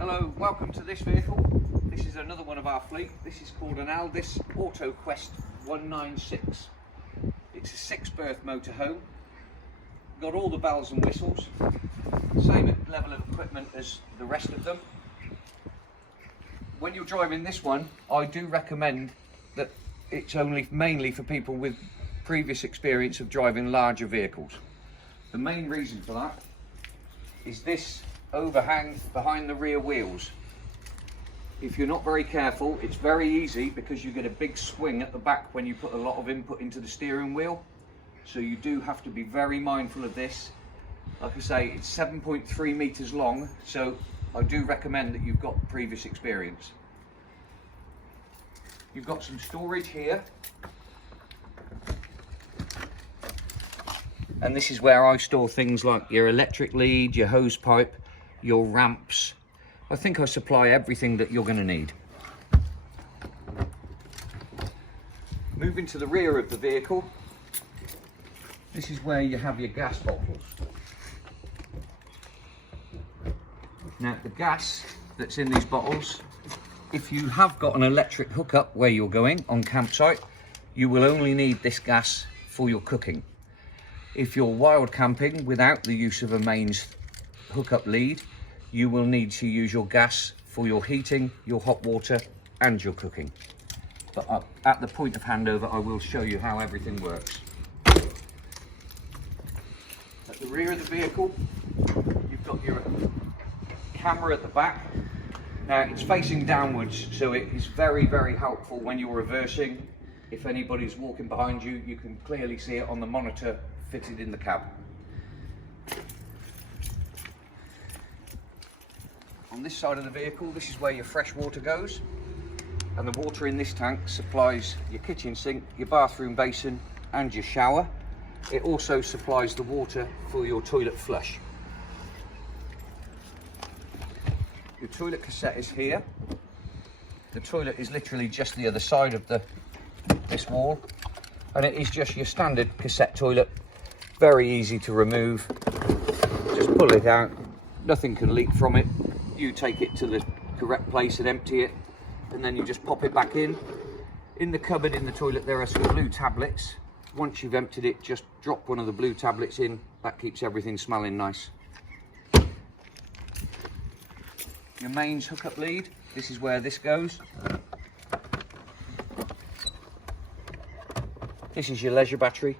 Hello, welcome to this vehicle. This is another one of our fleet. This is called an Elldis Autoquest 196. It's a 6-berth motorhome. Got all the bells and whistles. Same level of equipment as the rest of them. When you're driving this one, I do recommend that it's only mainly for people with previous experience of driving larger vehicles. The main reason for that is this overhang behind the rear wheels. If you're not very careful, it's very easy because you get a big swing at the back when you put a lot of input into the steering wheel. So you do have to be very mindful of this. Like I say, it's 7.3 meters long, so I do recommend that you've got previous experience. You've got some storage here. And this is where I store things like your electric lead, your hose pipe, your ramps. I think I supply everything that you're going to need. Moving to the rear of the vehicle, this is where you have your gas bottles. Now the gas that's in these bottles, if you have got an electric hookup where you're going on campsite, you will only need this gas for your cooking. If you're wild camping without the use of a mains hookup lead, you will need to use your gas for your heating, your hot water and your cooking. But at the point of handover, I will show you how everything works. At the rear of the vehicle, you've got your camera at the back. Now it's facing downwards, so it is very, very helpful when you're reversing. If anybody's walking behind you, you can clearly see it on the monitor fitted in the cab. On this side of the vehicle, this is where your fresh water goes, and the water in this tank supplies your kitchen sink, your bathroom basin and your shower. It also supplies the water for your toilet flush. Your toilet cassette is here. The toilet is literally just the other side of this wall, and it is just your standard cassette toilet. Very easy to remove. Just pull it out, nothing can leak from it. You take it to the correct place and empty it, and then you just pop it back in. In the cupboard in the toilet there are some blue tablets. Once you've emptied it, just drop one of the blue tablets in. That keeps everything smelling nice. Your mains hookup lead, this is where this goes. This is your leisure battery.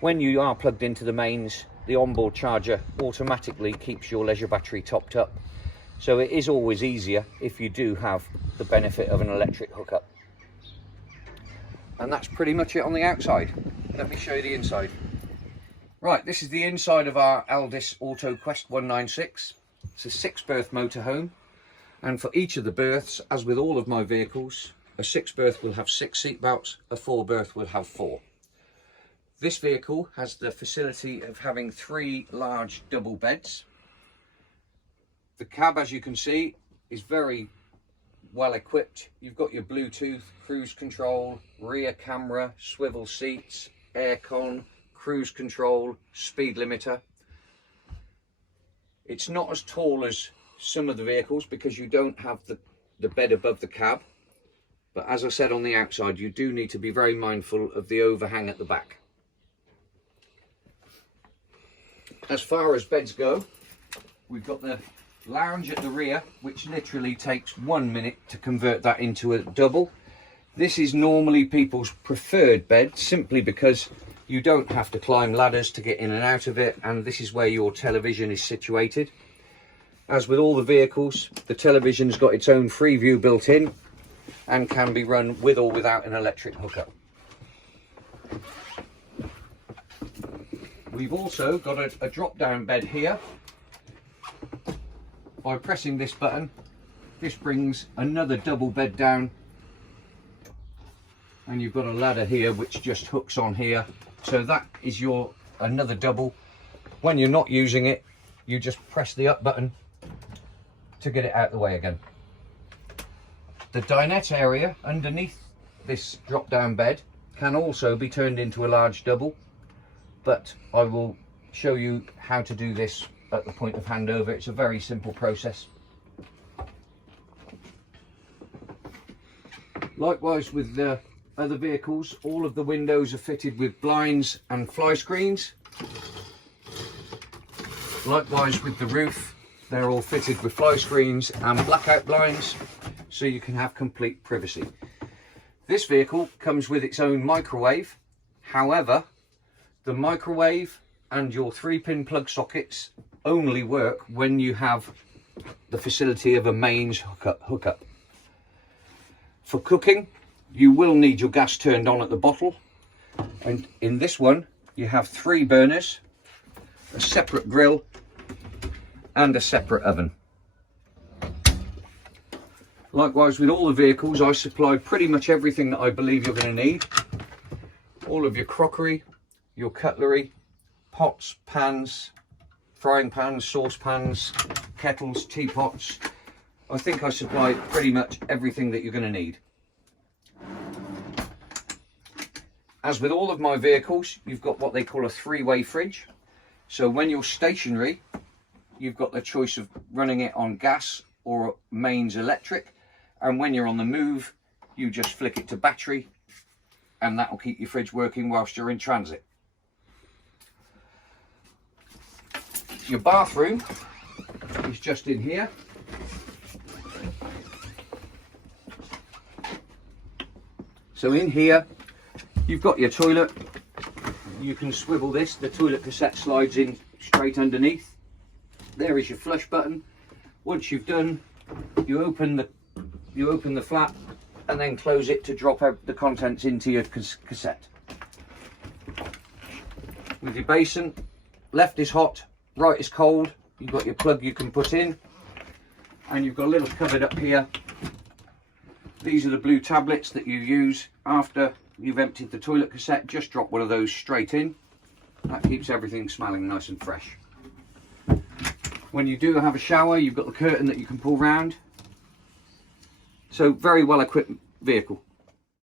When you are plugged into the mains, the onboard charger automatically keeps your leisure battery topped up. So it is always easier if you do have the benefit of an electric hookup. And that's pretty much it on the outside. Let me show you the inside. Right, this is the inside of our Elldis Autoquest 196. It's a 6-berth motorhome. And for each of the berths, as with all of my vehicles, a 6-berth will have 6 seat belts, a 4-berth will have 4. This vehicle has the facility of having 3 large double beds. The cab, as you can see, is very well equipped. You've got your Bluetooth, cruise control, rear camera, swivel seats, aircon, cruise control, speed limiter. It's not as tall as some of the vehicles because you don't have the bed above the cab. But as I said on the outside, you do need to be very mindful of the overhang at the back. As far as beds go, we've got the lounge at the rear, which literally takes 1 minute to convert that into a double. This is normally people's preferred bed simply because you don't have to climb ladders to get in and out of it, and this is where your television is situated. As with all the vehicles, the television's got its own Freeview built in and can be run with or without an electric hookup. We've also got a drop-down bed here. By pressing this button, this brings another double bed down, and you've got a ladder here which just hooks on here. So that is your another double. When you're not using it, you just press the up button to get it out of the way again. The dinette area underneath this drop-down bed can also be turned into a large double, but I will show you how to do this at the point of handover. It's a very simple process. Likewise with the other vehicles, all of the windows are fitted with blinds and fly screens. Likewise with the roof, they're all fitted with fly screens and blackout blinds, so you can have complete privacy. This vehicle comes with its own microwave. However, the microwave and your 3-pin plug sockets only work when you have the facility of a mains hookup. For cooking, you will need your gas turned on at the bottle, and in this one you have 3 burners, a separate grill and a separate oven. Likewise with all the vehicles, I supply pretty much everything that I believe you're going to need. All of your crockery, your cutlery, pots, pans, frying pans, saucepans, kettles, teapots. I think I supply pretty much everything that you're going to need. As with all of my vehicles, you've got what they call a 3-way fridge. So when you're stationary, you've got the choice of running it on gas or mains electric. And when you're on the move, you just flick it to battery, and that will keep your fridge working whilst you're in transit. Your bathroom is just in here. So in here, you've got your toilet. You can swivel this, the toilet cassette slides in straight underneath. There is your flush button. Once you've done, you open the flap and then close it to drop out the contents into your cassette. With your basin, left is hot, right is cold. You've got your plug you can put in, and you've got a little cupboard up here. These are the blue tablets that you use after you've emptied the toilet cassette. Just drop one of those straight in. That keeps everything smelling nice and fresh. When you do have a shower, you've got the curtain that you can pull round. So very well equipped vehicle.